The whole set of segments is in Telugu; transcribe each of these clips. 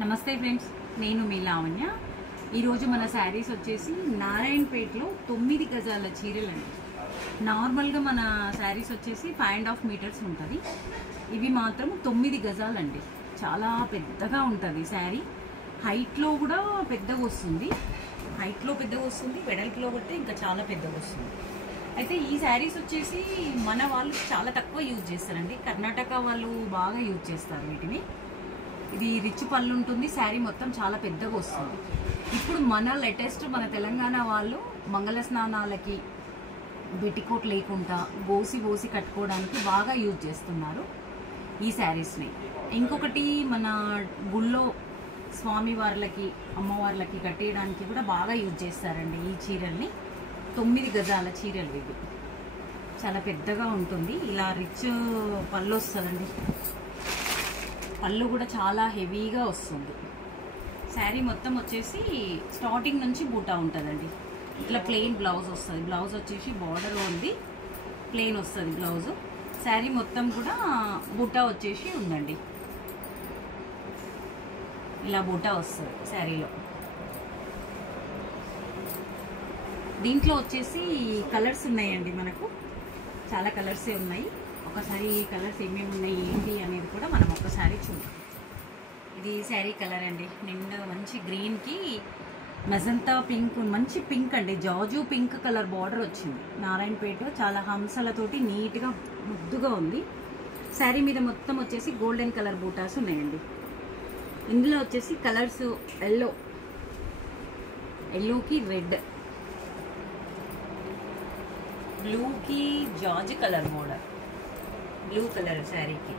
నమస్తే ఫ్రెండ్స్, నేను మీ లావణ్య. ఈరోజు మన శారీస్ వచ్చేసి నారాయణపేటలో 9 గజాల చీరలండి. నార్మల్గా మన శారీస్ వచ్చేసి 5.5 మీటర్స్ ఉంటుంది. ఇవి మాత్రం 9 గజాలండి. చాలా పెద్దగా ఉంటుంది శారీ. హైట్లో కూడా పెద్దగా వస్తుంది, వెడల్పులో బట్టి ఇంకా చాలా పెద్దగా వస్తుంది. అయితే ఈ శారీస్ వచ్చేసి మన వాళ్ళు చాలా తక్కువ యూజ్ చేస్తారండి. కర్ణాటక వాళ్ళు బాగా యూజ్ చేస్తారు వీటిని. ఇది రిచ్ పళ్ళు ఉంటుంది, శారీ మొత్తం చాలా పెద్దగా వస్తుంది. ఇప్పుడు మన లేటెస్ట్ మన తెలంగాణ వాళ్ళు మంగళ స్నానాలకి బెట్టికోట్ లేకుండా బోసి కట్టుకోవడానికి బాగా యూజ్ చేస్తున్నారు ఈ శారీస్ని. ఇంకొకటి మన గుళ్ళో స్వామివార్లకి అమ్మవార్లకి కట్టేయడానికి కూడా బాగా యూజ్ చేస్తారండి ఈ చీరల్ని. 9 గజాల చీరలు ఇవి. చాలా పెద్దగా ఉంటుంది. ఇలా రిచ్ పళ్ళు వస్తుందండి. పళ్ళు కూడా చాలా హెవీగా వస్తుంది. శారీ మొత్తం వచ్చేసి స్టార్టింగ్ నుంచి బూటా ఉంటుందండి. ఇట్లా ప్లెయిన్ బ్లౌజ్ వస్తుంది. బ్లౌజ్ వచ్చేసి బార్డర్ ఉంది, ప్లెయిన్ వస్తుంది బ్లౌజు. శారీ మొత్తం కూడా బూటా వచ్చేసి ఉందండి. ఇలా బూటా వస్తుంది శారీలో. దీంట్లో వచ్చేసి కలర్స్ ఉన్నాయండి. మనకు చాలా కలర్సే ఉన్నాయి. ఒకసారి ఈ కలర్స్ ఏమేమి ఉన్నాయి ఏంటి అనేది కూడా మనం ఒక్కసారి చూద్దాం. ఇది శారీ కలర్ అండి. నిండు మంచి గ్రీన్కి మెజంతా పింక్, మంచి పింక్ అండి. జాజు పింక్ కలర్ బార్డర్ వచ్చింది. నారాయణపేట చాలా హంసలతోటి నీట్గా ముద్దుగా ఉంది. శారీ మీద మొత్తం వచ్చేసి గోల్డెన్ కలర్ బూటాస్ ఉన్నాయండి. ఇందులో వచ్చేసి కలర్స్ ఎల్లోకి రెడ్, బ్లూకి jazz colour model, blue colour శారీకి.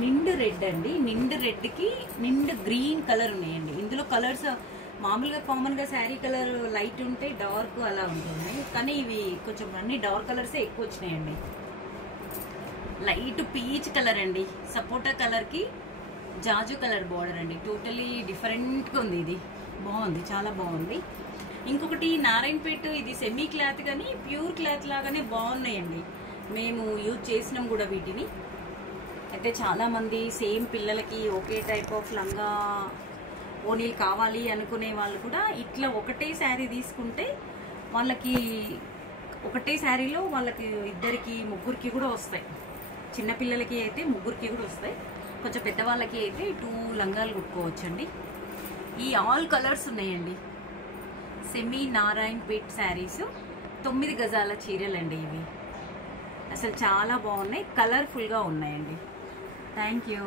నిండు రెడ్ అండి. నిండు రెడ్కి నిండు గ్రీన్ కలర్ ఉన్నాయండి. ఇందులో కలర్స్ మామూలుగా కామన్గా శారీ కలర్ లైట్ ఉంటే డార్క్ అలా ఉంటుంది, కానీ ఇవి కొంచెం అన్ని డార్క్ కలర్సే ఎక్కువ వచ్చినాయండి. లైట్ పీచ్ కలర్ అండి. సపోటా కలర్కి జాజు కలర్ బార్డర్ అండి. టోటలీ డిఫరెంట్గా ఉంది. ఇది బాగుంది, చాలా బాగుంది. ఇంకొకటి నారాయణపేట ఇది సెమీ క్లాత్ కానీ ప్యూర్ క్లాత్ లాగానే బాగున్నాయండి. మేము యూజ్ చేసినాం కూడా వీటిని. అయితే చాలామంది సేమ్ పిల్లలకి ఒకే టైప్ ఆఫ్ లంగా ఓనీలు కావాలి అనుకునే వాళ్ళు కూడా ఇట్లా ఒకటే శారీ తీసుకుంటే వాళ్ళకి ఒకటే శారీలో వాళ్ళకి ఇద్దరికి ముగ్గురికి కూడా వస్తాయి. చిన్నపిల్లలకి అయితే ముగ్గురికి కూడా వస్తాయి. కొంచెం పెద్దవాళ్ళకి అయితే 2 లంగాలు కుట్టుకోవచ్చండి. ఈ ఆల్ కలర్స్ ఉన్నాయండి. సెమీ నారాయణపేట్ శారీస్ 9 గజాల చీరలండి ఇవి. అసలు చాలా బాగున్నాయి, కలర్ఫుల్గా ఉన్నాయండి. Thank you.